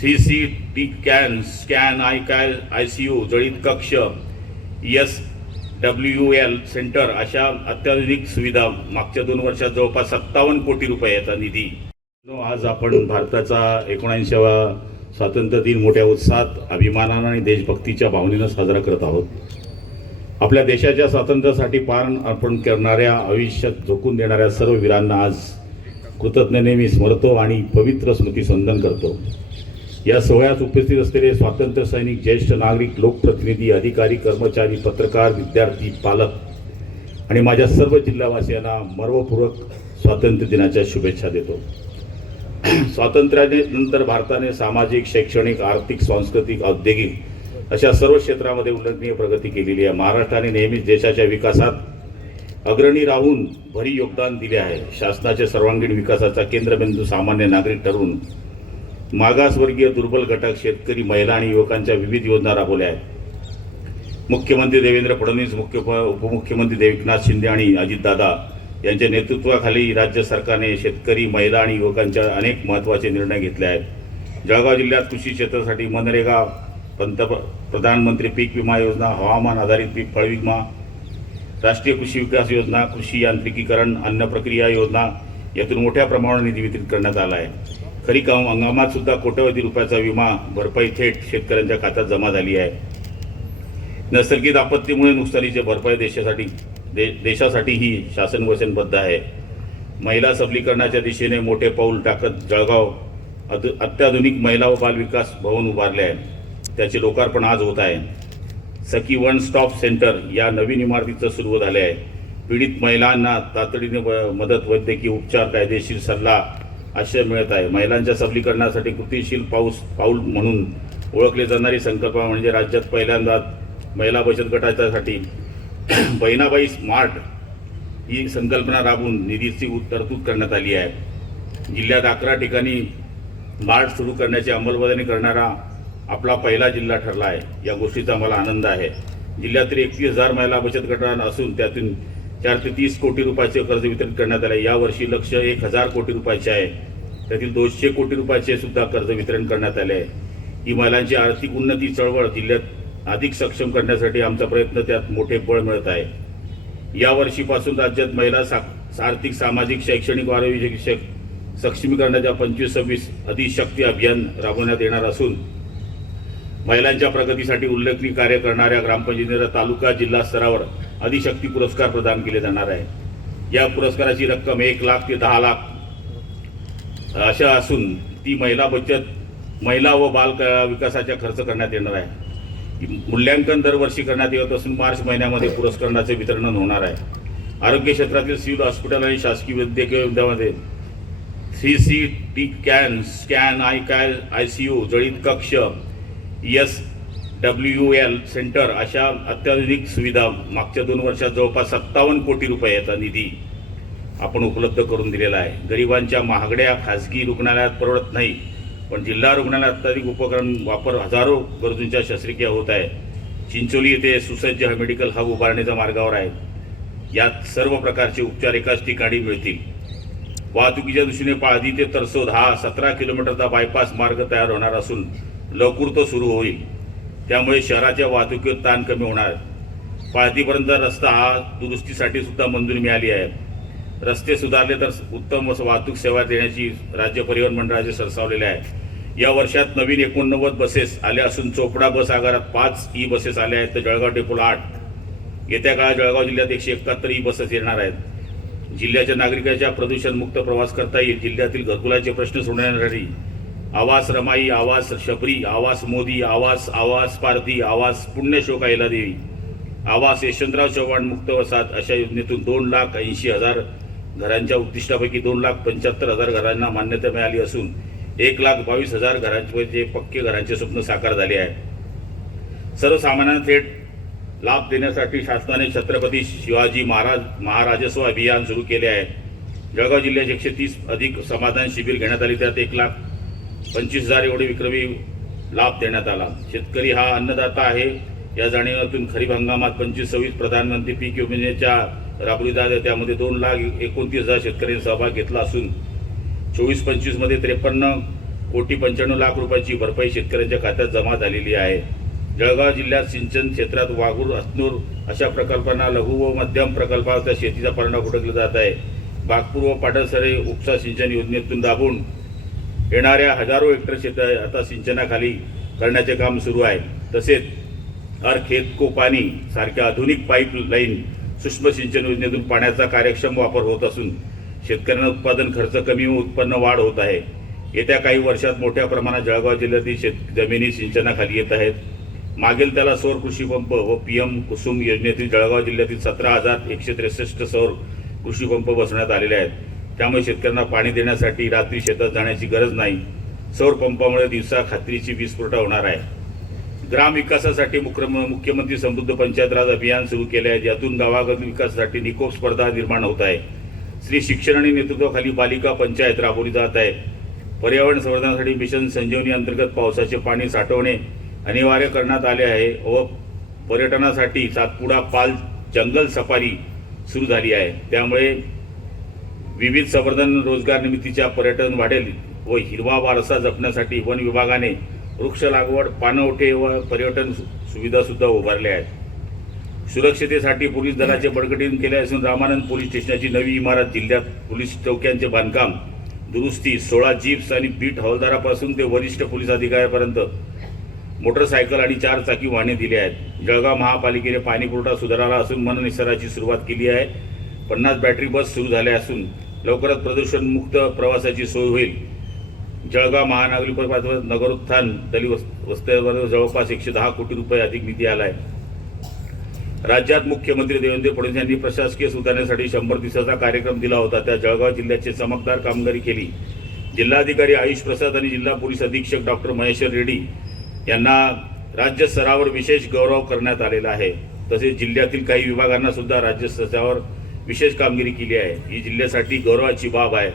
CT scan ICU जळीत कक्ष SWL centre अशा अत्याधुनिक सुविधा मागच्या 2 वर्षात जवळपास 57 कोटी रुपयाचा निधी. आज आपण भारताचा 79वा स्वातंत्र्य दिन मोठ्या उत्साहात, अभिमानाने आणि देशभक्तीच्या भावनेनं साजरा करत आहोत. आपल्या देशाच्या स्वातंत्र्यासाठी प्राण अर्पण करणाऱ्या, आयुष्यात झोकून देणाऱ्या सर्व वीरांना आज कृतज्ञतेने मी स्मरतो आणि पवित्र स्मृतिसंदन करतो. या सोहळ्यात उपस्थित असलेले स्वातंत्र्य सैनिक, ज्येष्ठ नागरिक, लोकप्रतिनिधी, अधिकारी, कर्मचारी, पत्रकार, विद्यार्थी, पालक आणि माझ्या सर्व जिल्हावासियांना मनपूर्वक स्वातंत्र्य दिनाच्या शुभेच्छा देतो. स्वातंत्र्यानंतर भारताने सामाजिक, शैक्षणिक, आर्थिक, सांस्कृतिक, औद्योगिक अशा सर्व क्षेत्रामध्ये उल्लेखनीय प्रगती केलेली आहे. महाराष्ट्राने नेहमीच देशाच्या विकासात अग्रणी राहून भरीव योगदान दिले आहे. शासनाच्या सर्वांगीण विकासाचा केंद्रबिंदू सामान्य नागरिक ठरवून मागासवर्गीय, दुर्बल घटक, शेतकरी, महिला आणि युवकांच्या विविध योजना राबवल्या आहेत. मुख्यमंत्री देवेंद्र फडणवीस, उपमुख्यमंत्री एकनाथ शिंदे आणि अजितदादा यांच्या नेतृत्वाखाली राज्य सरकारने शेतकरी, महिला आणि युवकांच्या अनेक महत्त्वाचे निर्णय घेतले आहेत. जळगाव जिल्ह्यात कृषी क्षेत्रासाठी मनरेगा, प्रधानमंत्री पीक विमा योजना, हवामान आधारित पीक फळ विमा, राष्ट्रीय कृषी विकास योजना, कृषी यांत्रिकीकरण, अन्न प्रक्रिया योजना यातून मोठ्या प्रमाणावर निधी वितरित करण्यात आला आहे. खरीप हंगामात सुद्धा कोट्यवधी रुपयाचा विमा भरपाई थेट शेतकऱ्यांच्या खात्यात जमा झाली आहे. नैसर्गिक आपत्तीमुळे नुकसानीची भरपाई देशासाठी ही शासन वचनबद्ध आहे. महिला सबलीकरणाच्या दिशेने मोठे पाऊल टाकत जळगाव अत्याधुनिक महिला व बाल विकास भवन उभारले आहे. त्याचे लोकार्पण आज होत आहे. सखी वन स्टॉप सेंटर या नवीन इमारतीचं सुरू झाले आहे. पीडित महिलांना तातडीने मदत, वैद्यकीय उपचार, कायदेशीर सल्ला आश्रय मिळत आहे. महिलांच्या सबलीकरणासाठी कृतिशील पाऊल म्हणून ओळखले जाणारी संकल्पना म्हणजे राज्यात पहिल्यांदा महिला बचत गटाच्यासाठी बहिणाबाई स्मार्ट ही संकल्पना राबवून निधीची तरतूद करण्यात आली आहे. जिल्ह्यात 11 ठिकाणी स्मार्ट सुरू करण्याची अंमलबजावणी करणारा आपला पहिला जिल्हा ठरला आहे. या गोष्टीचा मला आनंद आहे. जिल्ह्यातील 31,000 महिला बचत गटांना असून त्यातून 4 ते 30 कोटी रुपयाचे कर्ज वितरित करण्यात आले. यावर्षी लक्ष्य 1,000 कोटी रुपयाचे आहे. त्यातील 200 कोटी रुपयाचे सुद्धा कर्ज वितरण करण्यात आले आहे. ही महिलांची आर्थिक उन्नती चळवळ जिल्ह्यात अधिक सक्षम करण्यासाठी आमचा प्रयत्न त्यात मोठे बळ मिळत आहे. या वर्षीपासून राज्यात महिला आर्थिक, सामाजिक, शैक्षणिक व आरोग्य सक्षमीकरणाच्या 25-26 अधिशक्ती अभियान राबवण्यात येणार असून महिलांच्या प्रगतीसाठी उल्लेखनीय कार्य करणाऱ्या ग्रामपंचायतीला तालुका, जिल्हा स्तरावर अधिशक्ती पुरस्कार प्रदान केले जाणार आहे. या पुरस्काराची रक्कम 1 लाख ते 10 लाख अशा असून ती महिला व बाल विकासाच्या खर्च करण्यात येणार आहे. मूल्यांकन दरवर्षी करण्यात येत असून मार्च महिन्यामध्ये पुरस्काराचे वितरण होणार आहे. आरोग्य क्षेत्रातील सिव्हिल हॉस्पिटल आणि शासकीय वैद्यकीय विद्यालयामध्ये CT स्कॅन ICU जळीत कक्ष SWL सेंटर अशा अत्याधुनिक सुविधा मागच्या 2 वर्षात जवळपास 57 कोटी रुपयाचा निधी आपण उपलब्ध करून दिलेला आहे. गरिबांच्या महागड्या खाजगी रुग्णालयात परवडत नाही, पण जिल्हा रुग्णालयात अत्याधिक उपकरण वापर हजारो गरजूंच्या शस्त्रक्रिया होत आहे. चिंचोली येथे सुसज्ज मेडिकल हब उभारण्याच्या मार्गावर आहे. यात सर्व प्रकारचे उपचार एकाच ठिकाणी मिळतील. वाहतुकीच्या दृष्टीने पाळधी ते तरसोद हा 17 किलोमीटरचा बायपास मार्ग तयार होणार असून लवकर तो सुरू होईल. त्यामुळे शहराच्या वाहतुकीवर ताण कमी होणार. पाळधीपर्यंत रस्ता हा दुरुस्तीसाठी सुद्धा मंजुरी मिळाली आहे. रस्ते सुधारले तर उत्तम वाहतूक सेवा देण्याची राज्य परिवहन मंडळाचे सरसावलेले आहे. या वर्षात नवीन 89 बसेस आल्या असून चोपडा बस आगारात 5 बसेस आल्या आहेत, तर जळगाव डेपोला 8. येत्या काळात जळगाव जिल्ह्यात 171 बसेस येणार आहेत. जिल्ह्याच्या नागरिकांच्या प्रदूषणमुक्त प्रवास करता येईल. जिल्ह्यातील घरकुलाचे प्रश्न सोडवण्यासाठी आवास रमाई, आवास शबरी, आवास मोदी, आवास पारधी, आवास पुण्यशोका देवी, आवास यशवंतराव चव्हाण मुक्त वसाहत अशा योजनेतून 2,80,000 घरांच्या उद्दिष्टापैकी 2,75,000 घरांना मान्यता मिळाली असून 1,22,000 घरांचे पक्के घरांचे स्वप्न साकार झाले आहे. सर्वसामान्यांना थेट लाभ देण्यासाठी शासनाने छत्रपती शिवाजी महाराजस्व अभियान सुरू केले आहे. जळगाव जिल्ह्यात 130 अधिक समाधान शिबिर घेण्यात आली. त्यात 1,25,000 एवढे विक्रमी लाभ देण्यात आला. शेतकरी हा अन्नदाता आहे या जाणीवेतून खरीप हंगामात 25-26 प्रधानमंत्री पीक योजनेच्या राबवली जात आहे. त्यामध्ये 2,29,000 शेतकऱ्यांनी सहभाग घेतला असून 24-25 मध्ये 1,95,00,000 रुपयाची भरपाई शेतकऱ्यांच्या खात्यात जमा झालेली आहे. जळगाव जिल्ह्यात सिंचन क्षेत्रात वाघूर, हतनूर अशा प्रकल्पांना लघु व मध्यम प्रकल्पाचा शेतीचा परवाना उडकला जात आहे. बागपूर व पाडळसरे उपसा सिंचन योजनेतून दाबून येणाऱ्या हजारो हेक्टर शेत आता सिंचनाखाली करण्याचे काम सुरू आहे. तसेच हर खेत को पाणी सारख्या आधुनिक पाईपलाईन सूक्ष्म सिंचन योजनेतून पाण्याचा कार्यक्षम वापर होत असून शेतकऱ्यांना उत्पादन खर्च कमी व उत्पन्न वाढ होत आहे. येत्या काही वर्षात मोठ्या प्रमाणात जळगाव जिल्ह्यातील जमिनी सिंचनाखाली येत आहेत. मागेल त्याला सौर कृषी पंप व PM कुसुम योजनेतील जळगाव जिल्ह्यातील 17,163 सौर कृषी पंप बसवण्यात आलेले आहेत. त्यामुळे शेतकऱ्यांना पाणी देण्यासाठी रात्री शेतात जाण्याची गरज नाही. सौर पंपामुळे दिवसा खात्रीची वीज पुरवठा होणार आहे. ग्राम विकासासाठी मुख्यमंत्री समृद्ध पंचायत राज अभियान सुरू केले आहे. यातून गावागत विकासासाठी निकोप स्पर्धा निर्माण होत आहे. स्त्री शिक्षण आणि नेतृत्वाखाली बालिका पंचायत राबवली जात आहे. पर्यावरण संवर्धनासाठी मिशन संजीवनी अंतर्गत पावसाचे पाणी साठवणे अनिवार्य करण्यात आले आहे व पर्यटनासाठी सातपुडा पाल जंगल सफारी सुरू झाली आहे. त्यामुळे विविध संवर्धन रोजगार निर्मितीच्या पर्यटन वाढेल व हिरवा वारसा जपण्यासाठी वन विभागाने वृक्ष लागवड, पाणवठे व पर्यटन सुविधा सुद्धा उभारल्या आहेत. सुरक्षितेसाठी पोलीस दलाचे बळकटीकरण केले असून रामानंद पोलीस स्टेशनची नवी इमारत, जिल्ह्यात पोलीस चौक्यांचे बांधकाम, दुरुस्ती, 16 जीप्स आणि बीट हवालदारापासून ते वरिष्ठ पोलीस अधिकाऱ्यापर्यंत मोटरसायकल आणि 4 चाकी वाहने दिली आहेत. जळगाव महापालिकेने पाणी पुरवठा सुधारला असून मननिसर्गाची सुरुवात केली आहे. 50 बॅटरी बस सुरू झाल्या असून लवकरच प्रदूषणमुक्त प्रवासाची सोय होईल. जळगाव महानगरपालिका नगरोत्थान दलित वस्त्यांवर जवळपास 110 कोटी रुपये अधिक निधी आला आहे. राज्यात मुख्यमंत्री देवेंद्र फडणवीस यांनी प्रशासकीय सुधारणेसाठी 100 दिवसाचा कार्यक्रम दिला होता. त्या जळगाव जिल्ह्याची चमकदार कामगिरी केली. जिल्हाधिकारी आयुष प्रसाद आणि जिल्हा पोलीस अधीक्षक डॉक्टर महेश्वर रेड्डी यांना राज्य स्तरावर विशेष गौरव करण्यात आलेला आहे. तसेच जिल्ह्यातील काही विभागांना सुद्धा राज्य स्तरावर विशेष कामगिरी केली आहे. ही जिल्ह्यासाठी गौरवाची बाब आहे.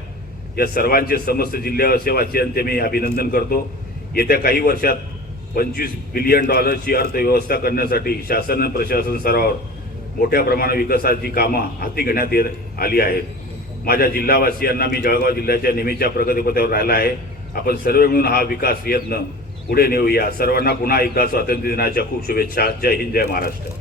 या सर्वांचे समस्त जिल्ह्यावासियांचे मी अभिनंदन करतो. येत्या काही वर्षात $25 बिलियन ची अर्थव्यवस्था करण्यासाठी शासन आणि प्रशासन स्तरावर मोठ्या प्रमाणात विकासाची कामं हाती घेण्यात आली आहेत. माझ्या जिल्हावासियांना मी जळगाव जिल्ह्याच्या नेहमीच्या प्रगतीपथावर राहिला आहे. आपण सर्व मिळून हा विकास यत्न पुढे नेऊया. सर्वांना पुन्हा एकदा स्वातंत्र्य दिनाच्या खूप शुभेच्छा. जय हिंद, जय महाराष्ट्र.